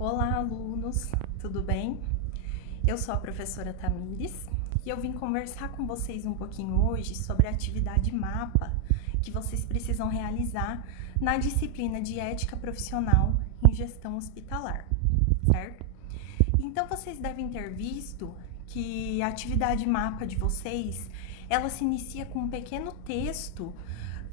Olá, alunos, tudo bem? Eu sou a professora Tamires e eu vim conversar com vocês um pouquinho hoje sobre a atividade MAPA que vocês precisam realizar na disciplina de Ética Profissional em Gestão Hospitalar, certo? Então, vocês devem ter visto que a atividade MAPA de vocês, ela se inicia com um pequeno texto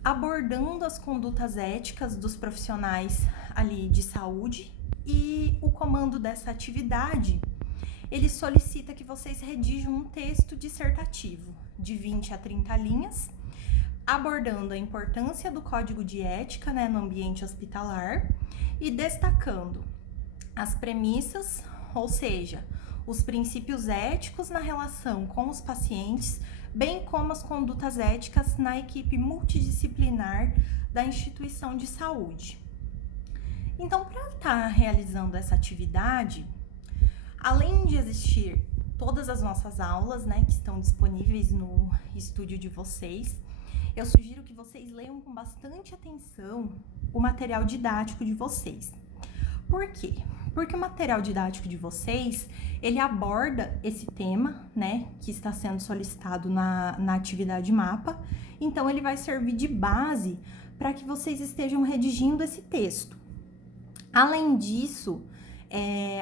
abordando as condutas éticas dos profissionais ali de saúde e o comando dessa atividade, ele solicita que vocês redigam um texto dissertativo de 20 a 30 linhas, abordando a importância do código de ética, no ambiente hospitalar e destacando as premissas, ou seja, os princípios éticos na relação com os pacientes, bem como as condutas éticas na equipe multidisciplinar da instituição de saúde. Então, para estar realizando essa atividade, além de existir todas as nossas aulas, que estão disponíveis no estúdio de vocês, eu sugiro que vocês leiam com bastante atenção o material didático de vocês. Por quê? Porque o material didático de vocês, ele aborda esse tema, que está sendo solicitado na atividade MAPA, então ele vai servir de base para que vocês estejam redigindo esse texto. Além disso,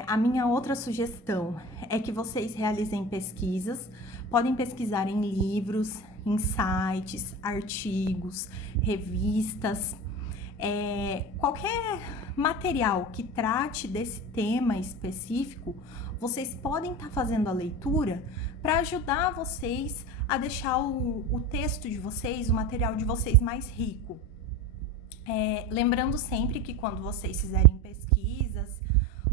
a minha outra sugestão é que vocês realizem pesquisas, podem pesquisar em livros, em sites, artigos, revistas, qualquer material que trate desse tema específico, vocês podem estar fazendo a leitura para ajudar vocês a deixar o texto de vocês, o material de vocês mais rico. Lembrando sempre que quando vocês fizerem pesquisas,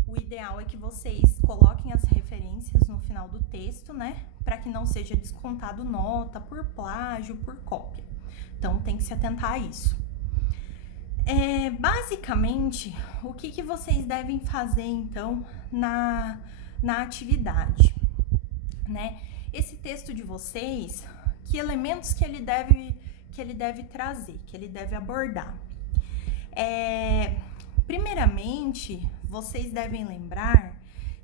o ideal é que vocês coloquem as referências no final do texto, para que não seja descontado nota por plágio, por cópia. Então, tem que se atentar a isso. Basicamente, o que vocês devem fazer, então, na atividade, Esse texto de vocês, que elementos que ele deve trazer, que ele deve abordar? Primeiramente, vocês devem lembrar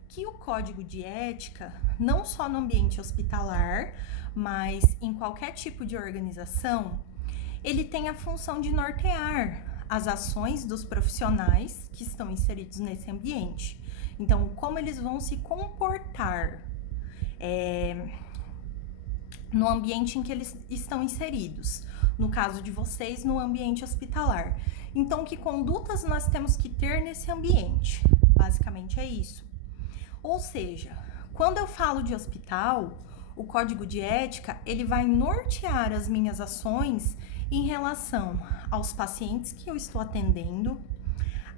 que o código de ética, não só no ambiente hospitalar, mas em qualquer tipo de organização, ele tem a função de nortear as ações dos profissionais que estão inseridos nesse ambiente. Então, como eles vão se comportar no ambiente em que eles estão inseridos. No caso de vocês, no ambiente hospitalar. Então, que condutas nós temos que ter nesse ambiente? Basicamente é isso. Ou seja, quando eu falo de hospital, o código de ética, ele vai nortear as minhas ações em relação aos pacientes que eu estou atendendo,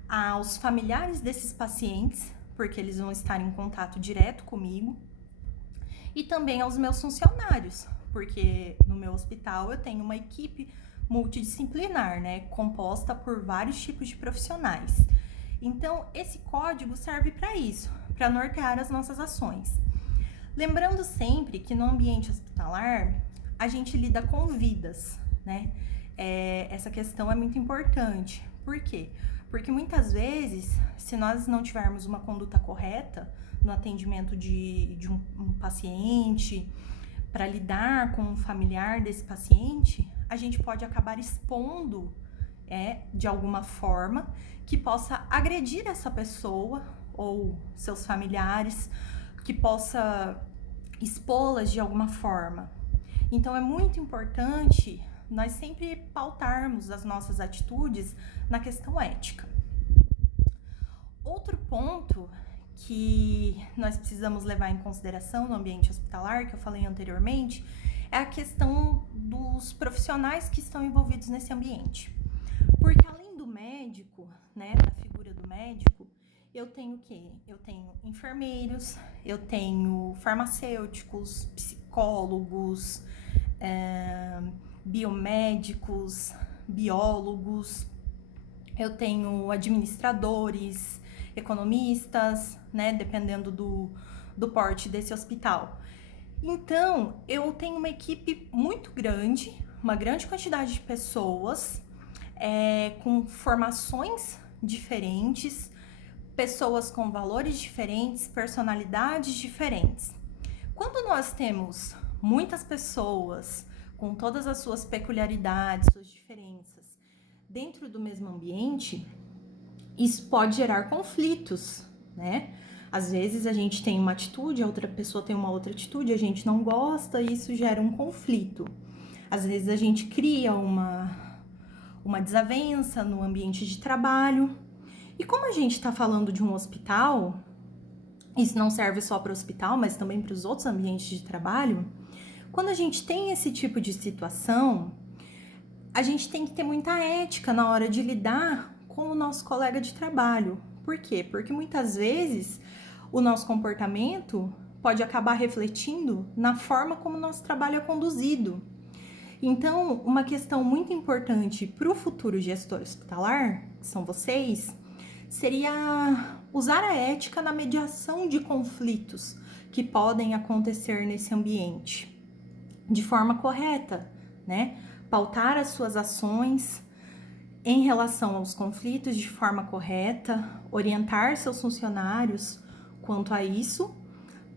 aos familiares desses pacientes, porque eles vão estar em contato direto comigo, e também aos meus funcionários, porque no meu hospital eu tenho uma equipe multidisciplinar, composta por vários tipos de profissionais. Então, esse código serve para isso, para nortear as nossas ações. Lembrando sempre que no ambiente hospitalar, a gente lida com vidas, essa questão é muito importante. Por quê? Porque muitas vezes, se nós não tivermos uma conduta correta no atendimento de um paciente, para lidar com um familiar desse paciente, a gente pode acabar expondo, de alguma forma, que possa agredir essa pessoa ou seus familiares, que possa expô-las de alguma forma. Então, é muito importante nós sempre pautarmos as nossas atitudes na questão ética. Outro ponto que nós precisamos levar em consideração no ambiente hospitalar, que eu falei anteriormente, é a questão dos profissionais que estão envolvidos nesse ambiente. Porque além do médico, da figura do médico, eu tenho o quê? Eu tenho enfermeiros, eu tenho farmacêuticos, psicólogos, biomédicos, biólogos, eu tenho administradores, economistas, dependendo do porte desse hospital. Então, eu tenho uma equipe muito grande, uma grande quantidade de pessoas com formações diferentes, pessoas com valores diferentes, personalidades diferentes. Quando nós temos muitas pessoas com todas as suas peculiaridades, suas diferenças, dentro do mesmo ambiente, isso pode gerar conflitos, né? Às vezes a gente tem uma atitude, a outra pessoa tem uma outra atitude, a gente não gosta e isso gera um conflito. Às vezes a gente cria uma desavença no ambiente de trabalho. E como a gente está falando de um hospital, isso não serve só para o hospital, mas também para os outros ambientes de trabalho, quando a gente tem esse tipo de situação, a gente tem que ter muita ética na hora de lidar com o nosso colega de trabalho. Por quê? Porque muitas vezes o nosso comportamento pode acabar refletindo na forma como o nosso trabalho é conduzido. Então, uma questão muito importante para o futuro gestor hospitalar, que são vocês, seria usar a ética na mediação de conflitos que podem acontecer nesse ambiente de forma correta, né? Pautar as suas ações em relação aos conflitos de forma correta, orientar seus funcionários quanto a isso.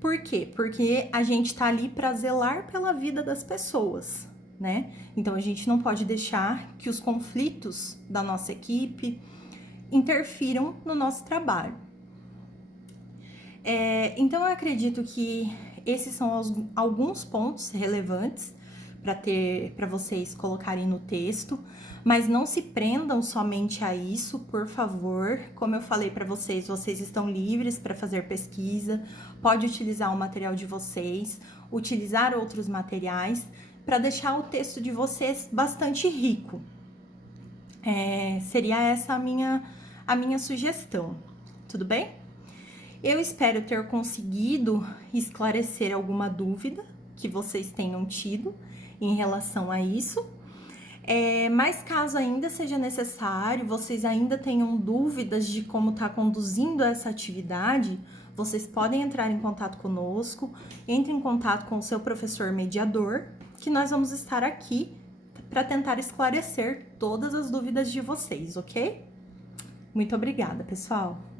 Por quê? Porque a gente está ali para zelar pela vida das pessoas, né? Então a gente não pode deixar que os conflitos da nossa equipe interfiram no nosso trabalho. Então eu acredito que esses são alguns pontos relevantes para vocês colocarem no texto, mas não se prendam somente a isso, por favor. Como eu falei para vocês, vocês estão livres para fazer pesquisa, pode utilizar o material de vocês, utilizar outros materiais para deixar o texto de vocês bastante rico. Seria essa a minha sugestão, tudo bem? Eu espero ter conseguido esclarecer alguma dúvida que vocês tenham tido em relação a isso. Mas caso ainda seja necessário, vocês ainda tenham dúvidas de como está conduzindo essa atividade, vocês podem entrar em contato conosco, entre em contato com o seu professor mediador, que nós vamos estar aqui para tentar esclarecer todas as dúvidas de vocês, ok? Muito obrigada, pessoal!